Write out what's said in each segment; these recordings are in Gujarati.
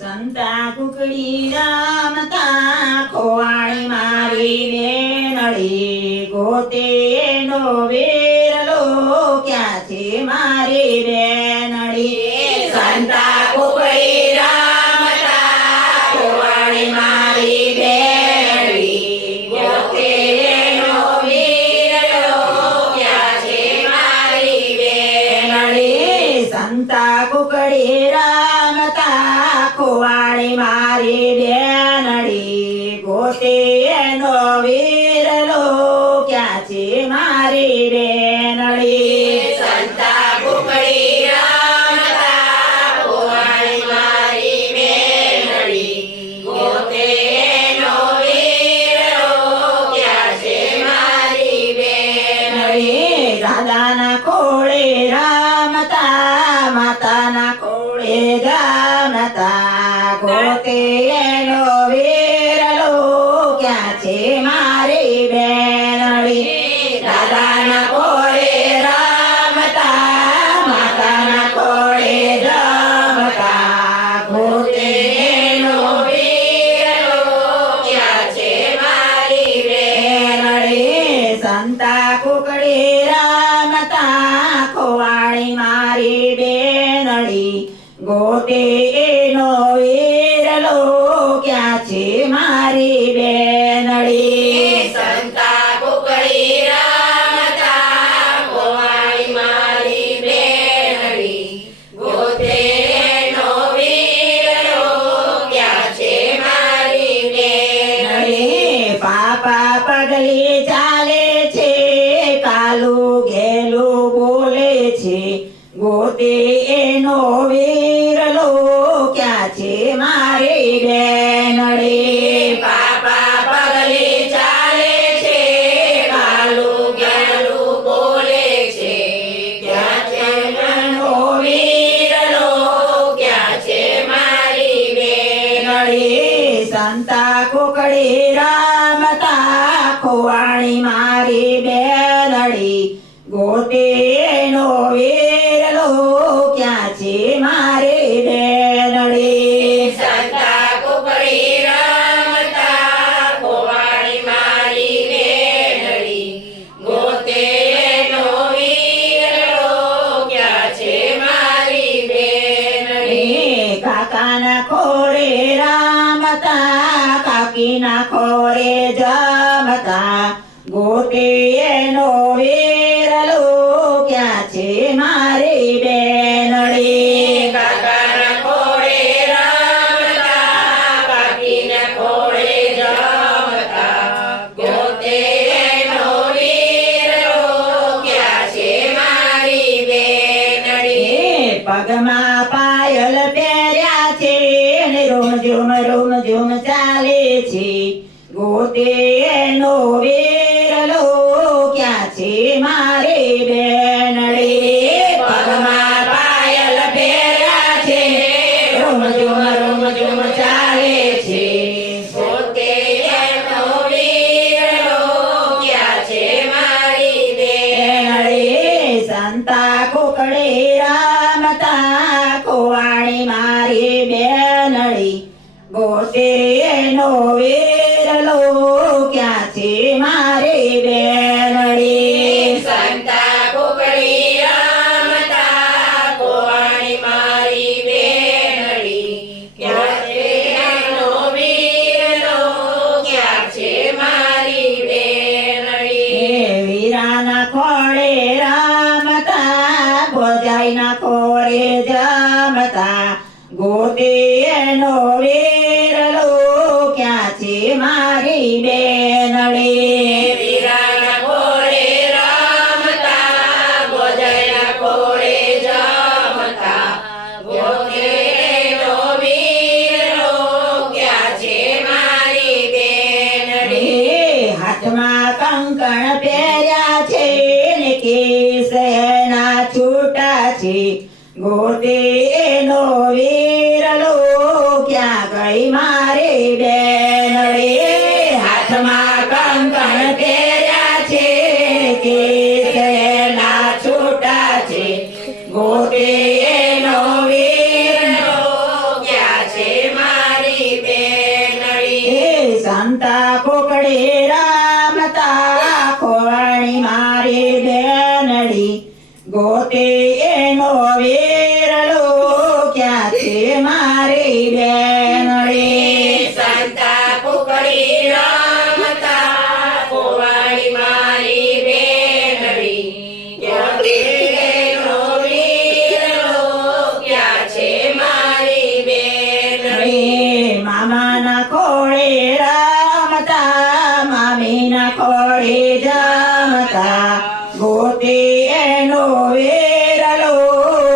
સંતા કુકડી રમતા ખોવાણી મારી બેનડી ગોતે નો વેરલો ક્યાં છે મારી બેનડી સંતા કુકડી રમતા ખોવાણી મારી બેનડી ગોતે નો વેરલો ક્યાં છે મારી બેનડી સંતા કુકડી ખોવાણી મારી બેનડી ગોતે નો વીરલો ક્યાં છે મારી બેનડી સંતા કુકડી રમતા ખોવાણી મારી બેનડી ગોતે નો વીરલો ક્યાં છે મારી બેનડી દાદાના ખોળે રમતા માતાના ખોળે રમતા ગોતે નો વેરલો ક્યાં છે મારી બેનડી દાદાના ખોળે રમતા માતાના ખોળે રમતા ગોતે નો વેરલો ક્યાં છે મારી બેનડી સંતા કુકડી રમતા ખોવાણી મારી બેનડી ગોતે નો વેરલો ક્યાં છે મારી બેનડી સંતા કુકડી રમતા ખોવાણી મારી બેનડી ગોતે નો વેરલો ક્યાં છે મારી બેનડી પાપા પગલી ચાલે છે કાલું ઘેલું બોલે છે ગોતે નો વેરલો ક્યાં છે મારી બેનડી પાપા પગલી ચાલે છે કાલું ઘેલું બોલે છે ક્યાં છે નો વેરલો ક્યાં છે મારી બેનડી સંતા કુકડી રમતા ખોવાણી મારી બેનડી ગોતે નો વેરલો ક્યાં છે મારી બેનડી સંતા કુકડી રમતા ખોવાણી મારી બેનડી ગોતે નો વેરલો ક્યાં છે મારી બેનડી કાકાના ખોરે રમતા કાકીના ખોરે જમતા ગોતે નો વેરલો ક્યાં છે મારી બેનડી કાકાના ખોળે રમતા કાકીના ખોળે જમતા ગોતે નો વેરલો ક્યાં છે મારી બેનડી પગમાં પાયલ પહેર્યા છે ને રૂમ ઝુમ ચાલે છે ગોતે નો વેરલો ક્યાં છે મારી બેનડી પગમાં પાયલ પહેર્યા છે રૂમ ઝુમ ચાલે છે ગોતે નો વેરલો ક્યાં છે મારી બેનડી સંતા કુકડી રમતા ખોવાણી મારી બેનડી ગોતે નો વેરલો ક્યાં છે મારી બેનડી સંતા કુકડી રમતા ખોવાણી મારી બેનડી ક્યાં છે નો વેરલો ક્યાં છે મારી બેનડી વીરાના ખોળે રમતા ભોજાઈના ખોળે જમતા ગોતે નો વેરલો ક્યાં છે મારી બેનડી વીરાના ખોળે રમતા ભોજાઈના ખોળે જમતા ગોતે નો વેરલો ક્યાં છે મારી બેનડી હાથમાં કંકણ પહેર્યા છે ને કેસના છૂટા છે ગોતે નો વેરલો ક્યાં ગઈ મારી બેનડી હાથમાં કંકણ પહેર્યા છે કેસના છૂટા છે ગોતે નો વેરલો ક્યાં છે સંતા કુકડી રામતા ખોવાણી મારી બેનડી ગોતે એનો વેરલો ક્યાં છે મારી બેનડી સંતા કુકડી રમતા કુંવારી મારી બેનડી ગોતે એનો વીરલો ક્યાં છે મારી બેનડી મામાના ખોળે રામતા મામીના ખોળે જમતા ગોતે એનો વેરલો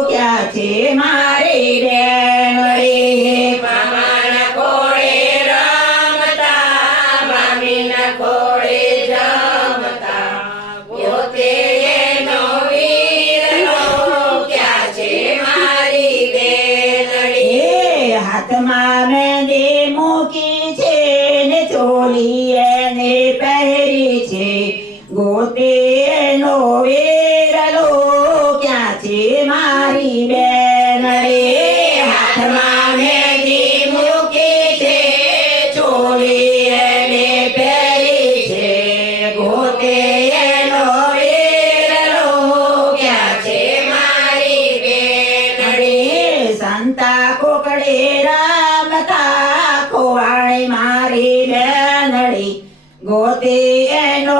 ક્યાં છે મારી બેનડી મામાના ખોળે રમતા મામીના ખોળે જમતા ગોતે એનો વીરલો ક્યાં છે મારી બેનડી એ હાથમાં મહેંદી મૂકી છે ને ચોલી એને પહેરી છે ગોતે એનો વેરલો ક્યાં છે મારી બેનડી હાથમાં મહેંદી મૂકી છે ચોલી એને પહેરી છે ગોતે એનો વીરલો ક્યાં છે મારી બેનડી સંતા કોકડે રામતા ખોવાણી મારી બેનડી ગોતે એનો